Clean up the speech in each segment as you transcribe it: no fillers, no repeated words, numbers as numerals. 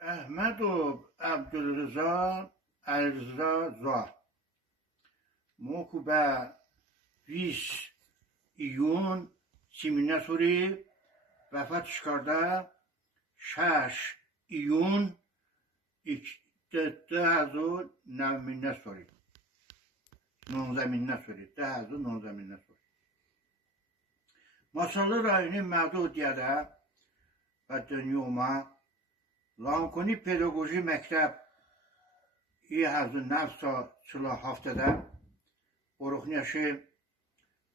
احمد و عبدالرضا علیرضا زا موکو به 20 ایون سیمینه سوری وفات çıkarda 6 ایون 2009 سوری 19 سوری 2019 سوری Masallı rayonu Mədudiyyədə və Dünyuma Lankoni Pedaqoji Məktəb İHAZı Nəfsa Çıla haftada Oruxneşi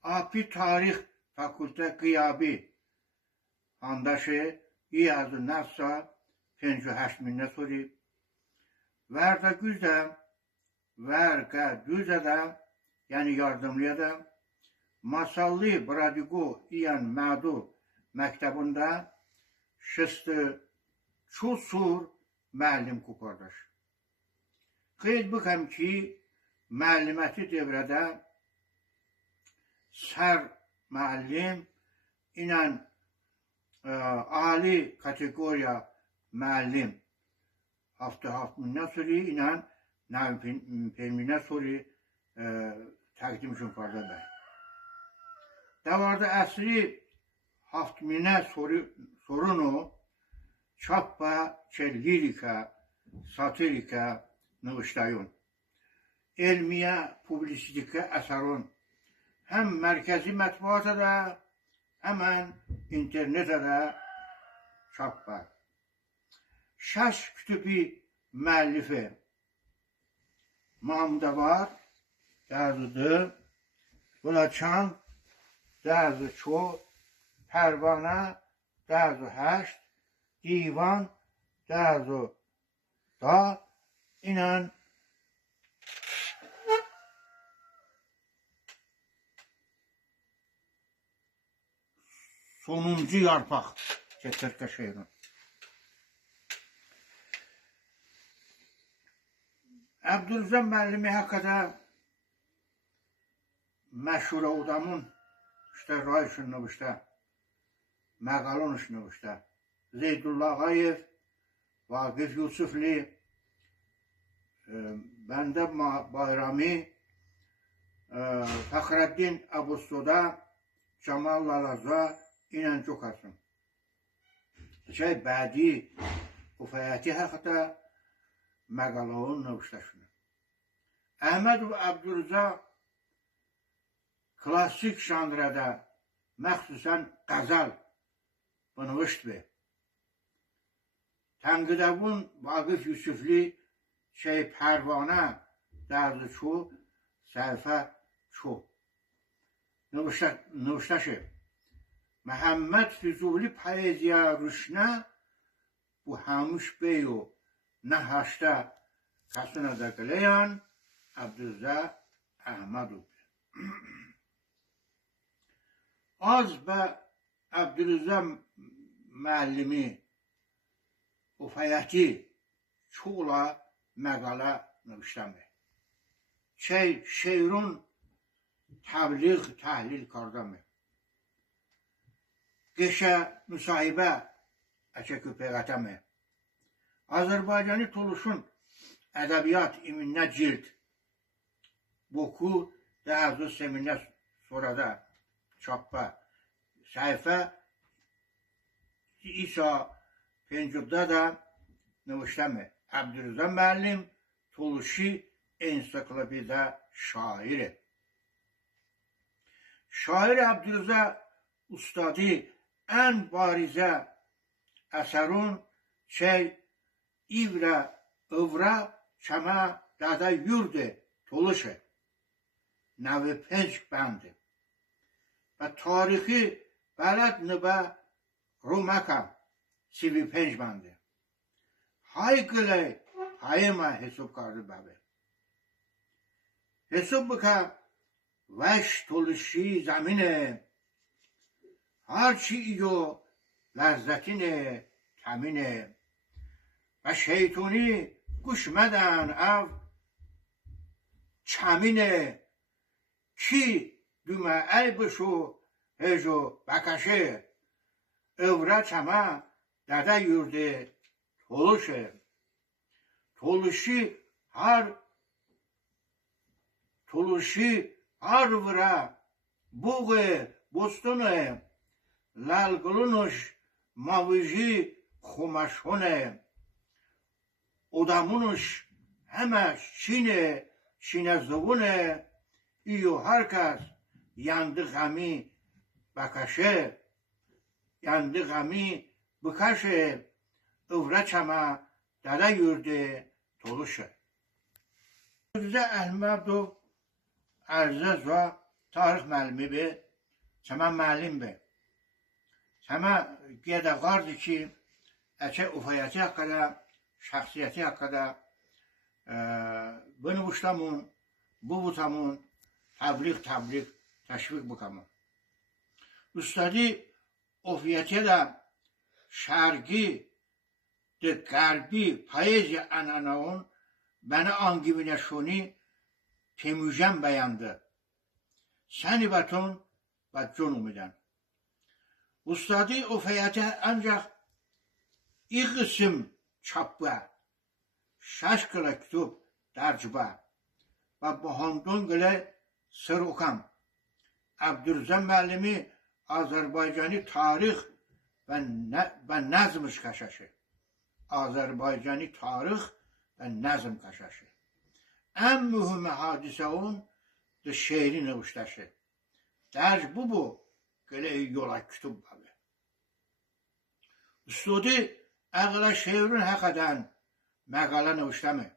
Api Tarix Fakültə Qiyabi Handaşı İHAZı Nəfsa 58 suri Vərdə Güzdə Vərqə Güzədə yəni yardımlıya da Masallı Bradigo İyan Mədu məktəbində şıstı çusur müəllim kukardaş. Qeyd bıxam ki, müəlliməti devrədə sər müəllim ilə ali kategoriya müəllim hafta suri ilə nəvpilminə suri təqdim üçün qarda bəy. Davarda əsri haftminə sorunu çappa lirika, satirika nığışlayın. Elmiyə, publisistika əsərun həm mərkəzi mətbuata da, həmən internetə də çappa. Şəş kütübi müəllifi Mahmud'a var, dərzıdır, Bulaçan, dərzı çox, Pərvana, dərzü 8, Divan, dərzü da, inan sonuncu yarpaq Çetərkə şehrin. Əbdülrəza müəllimi haqqında məşhur adamın işte ray şunluğuşda, məqalın şunluğuşda, Zeydullah Ağayev, Vaqif Yusufli, Bəndə Bayrami, Fəxrəddin Əbustoda, Camal Lalaza ilə çox asın. Bədi Ufayəti haqqında məqalın növüşləşini. Əhməd və Əbdülrəza klasik janrada məxsusən qəzəl bınıqışdı. Tənqidəbun Vaqif Yusufli Pərvanə dərzı ço, səhifə ço. Növüşləşi. Məhəmməd Füzuli poeziya rüşnə bu həmiş beyo nəhəşdə kasına da qılayan Əbdülrəza Əhmədov. Az və Əbdülrəza müəllimi Ufayəti çoğla məqala növüşləmir. Şeirun təbliğ təhlil kardamı. Qeşə müsahibə əçəkü peyğətəmi. Azərbaycani Tuluşun ədəbiyyat iminə cild boku dərzü seminə sonrada çappa səhifə İsa 50'da da növüşləmi. Əbdülrəza müəllim Tuluşi ensiklopediya şairi. Şair Əbdülrəza ustadı ən barizə əsərun İvrə, ıvra, çəmə, dədə yurdu Tuluşu. Nəvi 5 bəndi. Və tarixi bələd nübə Rumaka 35 bəndi. Haykılı hayıma hesab kardı bəbi. Hesab bıka vəş Tuluşi zəmini harçi iyo ləzzətini təmini və şeytuni quşmədən əv çəmini ki dümə əybüşü hejo bəkəşi övrə çəmə dədə yurdu تولشه تولشی هر ورا بوغه بستونه لالگلونش ماویجی خمشونه ادامونش همش چینه زبونه ایو هر کس ینده غمی بکشه ıvraçama dada yurdu toluşu. Bize Ahmedu Aziz ve tarih məlimi be, sana məlim be. Sana qedə qardı ki, əkə ufayəti haqqada, şəxsiyyəti haqqada, bunu buştamın, bu butamın, təbliğ, təşviq bukamın. Üstədi ufayəti də şərqi de غربی پاییز اناناون bana angivine şuni temüjen beyandı. Seni baton ve conumiden. Ustadi o feyate ancak ikisim çapba, şaşkıla kitap dercba ve bahandon göle sır okam. Abdülzem Məlimi Azerbaycanı tarih ve nazmış kaşaşı. Azerbaycanı tarih ve nazım kaşaşı. En mühim hadise on de şehri nevuştaşı. Derc bu. Göle yola kütüb babi. Üstudi ağla şehrin hakadan məqala nevuştamı.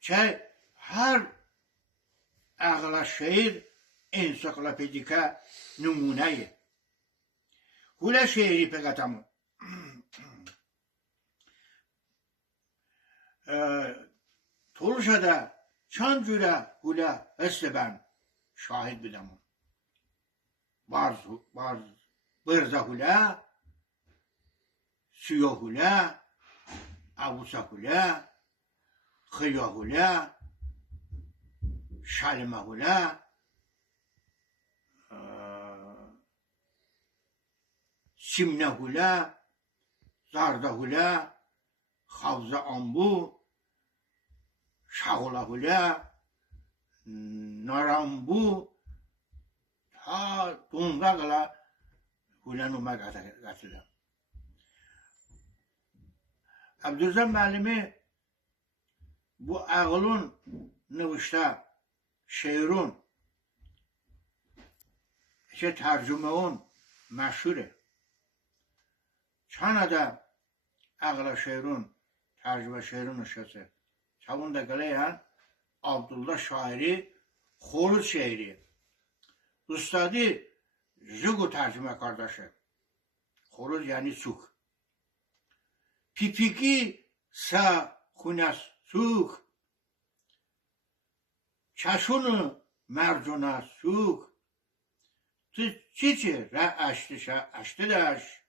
Çay her ağla şehir ensiklopedika numuneyi. Hula şehri pegatamı. Toluşa'da çancüra hula hesse ben şahit bilemem. Bırza hula, suya hula, avusa hula, xıya hula, şalma hula, simne hula, zarda hula, havza ambu, şağula hula, narambu, ha donda qala hulanuma qatılır. Abdülzem Məlimi bu ağılın nıvışta şeirun tercümeun meşhure. Çanada ağla şeirun tercüme şeirun ışısı. Çavunda galeyan Abdullah şairi Xoruz şeiri. Ustadi Jugu tercüme kardeşi. Xoruz yani suk. Pipiki sa xunas suk. Çaşunu mercuna suk. Çiçi ra açtı daş.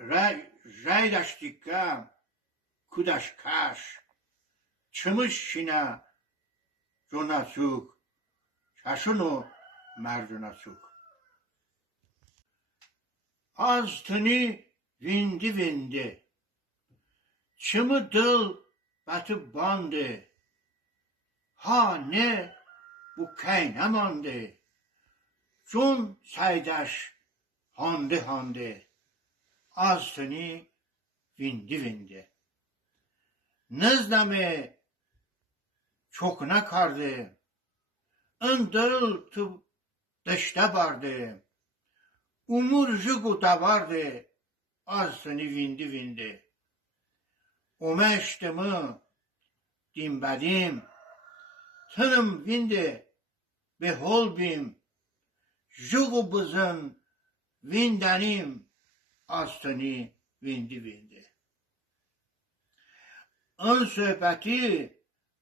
Raj daştikam. Kudaş kaş. Çımış şina jona suk. Çaşunu mercuna suk. Aztını vindi. Çımı dıl batıp bandı. Ha ne bu kaynamandı. Cun saydaş handı. Aztını vindi. Nızdamı çokuna kardı. Öndırıl tıp dışta bardı. Umurcu kuta vardı. Aztını vindi. Umeştımı dimbadim. Tınım vindi. Behol bim. Jugu bızın vindanim. Aztını vindi. Ön söhbəti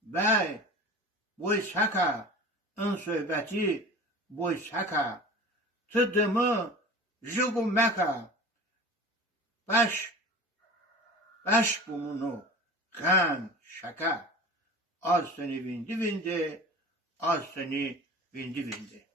bəy boy saka. Ön söhbəti boy saka. Tıdımı jugu meka. Baş bumunu kan şaka. Az seni vindi. Az seni vindi.